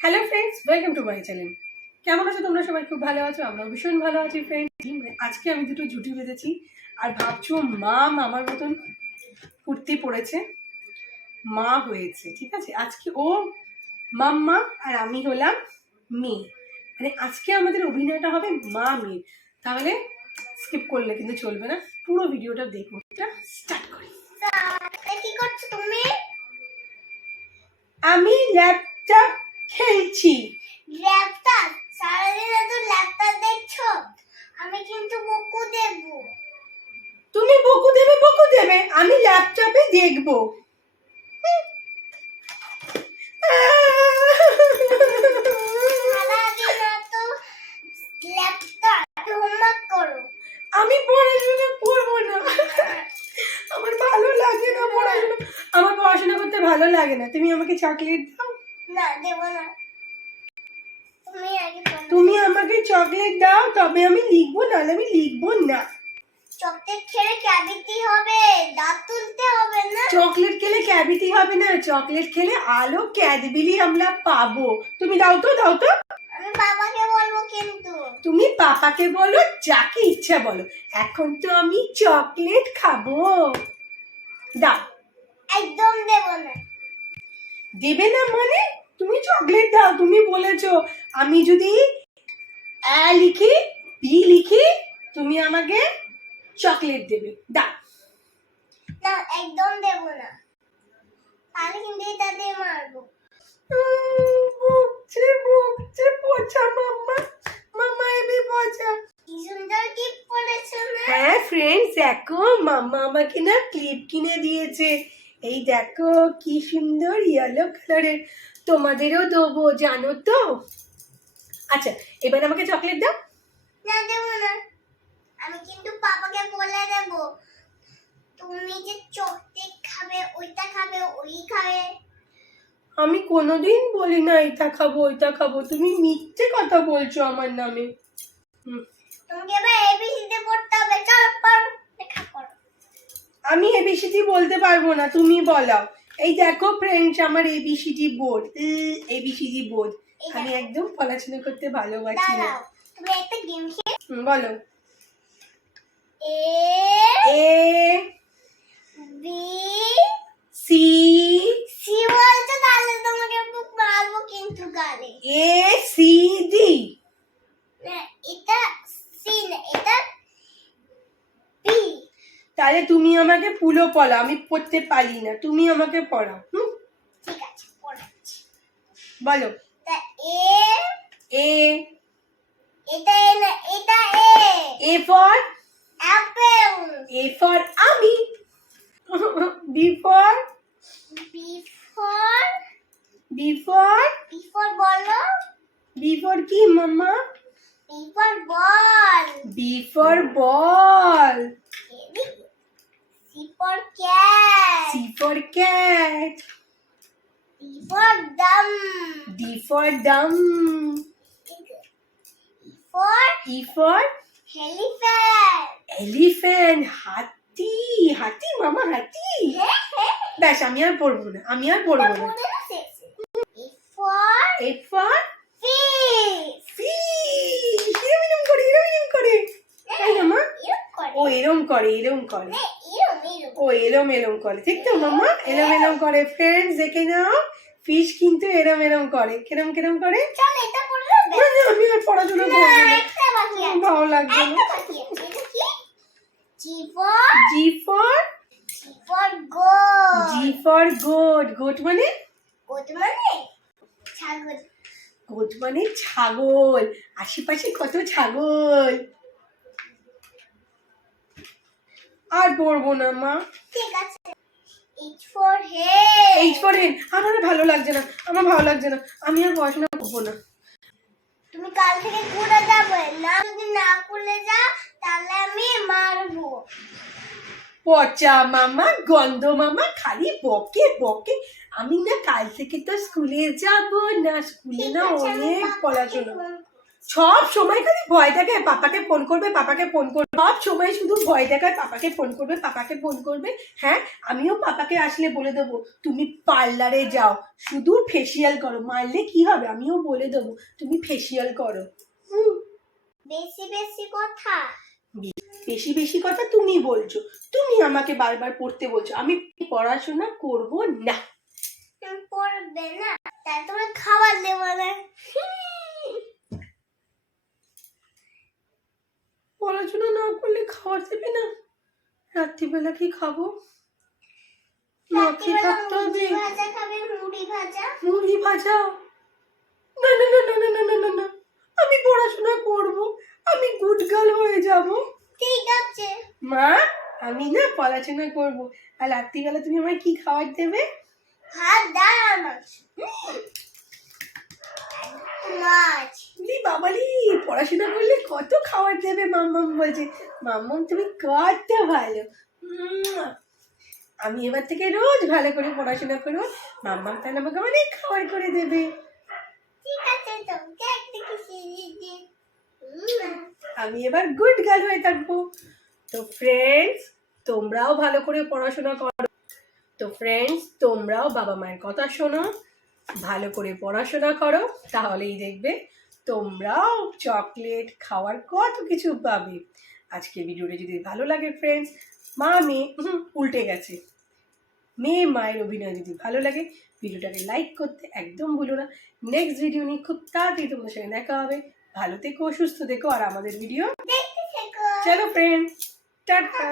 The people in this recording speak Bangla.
Hello friends welcome to my channel কেমন আছো তোমরা সবাই? খুব ভালো আছো? আমরা ভীষণ ভালো আছি ফ্রেন্ড আজকে আমি দুটো জুটি বেঁধেছি আর ভাবছ মা আমার মতন কুর্তি পরেছে। মা হয়েছে ঠিক আছে? আজকে ও মাম্মা আর আমি হলাম মেয়ে। মানে আজকে আমাদের অভিনয়টা হবে মা মেয়ে। তাহলে স্কিপ করলে কিন্তু চলবে না। পুরো ভিডিওটা দেখো। এটা স্টার্ট করি। কি করছ তুমি? আমি ল্যাপটপ খেলছি। ল্যাপটপ সারাদিন তো ল্যাপটপ দেখছ? আমি কিন্তু বকু দেবো। তুমি বকু দেবে বকু দেবে। আমি ল্যাপটপে দেখব। আমি পড়াশোনা করব না। আমার ভালো লাগে না পড়াশোনা। আমার পড়াশোনা করতে ভালো লাগে না। তুমি আমাকে চকলেট দাও। না দেবো না। তুমি আগে তুমি আমাকে চকলেট দাও তবে আমি লিখব নাহলে আমি লিখব না। চকলেট খেলে ক্যাভিটি হবে দাঁত তুলতে হবে না। চকলেট খেলে ক্যাভিটি হবে না চকলেট খেলে আলো ক্যাডবেরি আমরা পাবো। তুমি দাও তো দাও তো। আমি বাবাকে বলব কিন্তু। তুমি পাপাকে বলো যাকে ইচ্ছা বলো। এখন তো আমি চকলেট খাব। দাও। একদম দেবো না। দেবে না মানে? তুমি চকলেট দাও তুমি বলেছ। আমি যদি অ্যা লিখি বি লিখি তুমি আমাকে চকলেট দেবে। দাও। না একদম দেবো না। তাহলে কিন্তু এটা দিয়ে মারবো। বকছে বকছে পচা মাম্মা। মাম্মা এবি পচা। কি সুন্দর টিপ পড়েছো না? হ্যাঁ ফ্রেন্ডস দেখো মাম্মা আমাকে না ক্লিপ কিনে দিয়েছে। এই দেখো কি সুন্দর ইয়েলো কালারের তোমাদেরও দেবো জানো তো? আচ্ছা এবার আমাকে চকলেট দাও। না দেবো না। আমি কিন্তু পাপাকে বলে দেব তুমি যে চকলেট খাবে ওইটা খাবে ওই খাবে। আমি কোনোদিন বলি না এটা খাব ওইটা খাব। তুমি মিথ্যে কথা বলছো আমার নামে। তোমাকে এবার এবিসিতে পড়তে হবে চল পড়ো। আমি এবিসিডি বলতে পারব না তুমি বলাও। এই দেখো ফ্রেন্ডস আমার এবিসিডি বোর্ড এবিসিডি বোর্ড আমি একদম পড়াশোনা করতে ভালোবাসি না। তুমি একটা গেম খেলে। বলো। A A B C C বলছো তাহলে তোমাকে খুব মারবো কিন্তু গালে এ সি ডি না এটা সি না এটা বি তাহলে তুমি আমাকে পুলো পড়াও আমি পড়তে পারি না তুমি আমাকে পড়াও হুম? ঠিক আছে পড়াচ্ছি। বলো। এ এ। এটা এ না এটা A. A for? Apple. A for আমি। B for? B for? B for? B for বলো। বি ফর কি মাম্মা? B for ball. B for ball C for for cat D for Dam D for Dam E for E for elephant elephant হাতি হাতি মামা হাতি। ব্যাস আমি আর পড়ব না আমি আর পড়ব না। E for A for fish fish এরম করে এরম এরম করে তাই না মা? ও এরম করে এরম করে। ও এরম করে ঠিক তো মামা এরম করে ফ্রেন্ডস দেখে নাও ফিশ কিন্তু এরম এরম করে কিরম কিরম করে? চল এটা পড়লে না, না, আমি আর পড়াশোনা করব ভালো না। কি? G for G for goat G for goat goat মানে? গোট মানে? ছাগল। গোট মানে ছাগল। আশেপাশে কত ছাগল? আর পড়ব না মা। ঠিক আছে। H for head H for head আমার ভালো লাগছে না। আমার ভালো লাগছে না। আমি আর পড়াশোনা করব না। তুমি কাল থেকে ঘুরে যাবে। না যদি না খুলে যাও তাহলে আমি মারবো। পচা মামা গন্ধ মামা খালি বকে বকে। আমি না কাল থেকে তো স্কুলে যাব না। স্কুলে না অনেক পড়াশোনা। সব সময় খালি ভয় দেখায় পাপাকে ফোন করবে পাপাকে ফোন করবে। সব সময় শুধু ভয় দেখায় পাপাকে ফোন করবে পাপাকে ফোন করবে। হ্যাঁ আমিও পাপাকে আসলে বলে দেবো তুমি পার্লারে যাও শুধু ফেসিয়াল করো। মারলে কি হবে? আমিও বলে দেবো তুমি ফেসিয়াল করো। বেশি বেশি কথা। বেশি বেশি কথা তুমি বলছো। তুমি আমাকে বারবার পড়তে বলছো। আমি পড়াশোনা করব না। পড়বে না? তাই তোমার খাবার দেবো না। পড়াশোনা না করলে খাওয়ার দেবে না। রাত্রিবেলা কি খাব? রাত্রিবেলা থাকতে হবে। মুড়ি ভাজা খাবে মুড়ি ভাজা। মুড়ি ভাজা? না না না না না না না না না। আমি পড়াশোনা করব আমি গুড গার্ল হয়ে যাব। ঠিক আছে। মা আমি না পড়াশোনা করব। আর রাত্রিবেলা তুমি আমায় কি খাবার দেবে? ভাত ডাল মাছ মাছ। বাবালি পড়াশোনা করলে কত খাবার দেবে মাম্মাম বলছে। মাম্মাম তুমি কত ভালো। আমি এবার থেকে রোজ ভালো করে পড়াশোনা করব। মাম্মাম তাহলে আমাকে অনেক খাবার করে দেবে। আমি এবার গুড গার্ল হয়ে থাকব। তো ফ্রেন্ডস তোমরাও ভালো করে পড়াশোনা করো। তো ফ্রেন্ডস তোমরাও বাবা মায়ের কথা শোনো। ভালো করে পড়াশোনা করো তাহলেই দেখবে তোমরাও চকলেট খাওয়ার কত কিছু পাবে। আজকে ভিডিওটা যদি ভালো লাগে ফ্রেন্ডস মা মেয়ে উল্টে গেছে। মেয়ে মায়ের অভিনয় যদি ভালো লাগে ভিডিওটাকে লাইক করতে একদম ভুলো না। নেক্সট ভিডিও নিয়ে খুব তাড়াতাড়ি তোমাদের সঙ্গে দেখা হবে। ভালো থেকো সুস্থ থেকো আর আমাদের ভিডিও চলো ফ্রেন্ডস টাটা।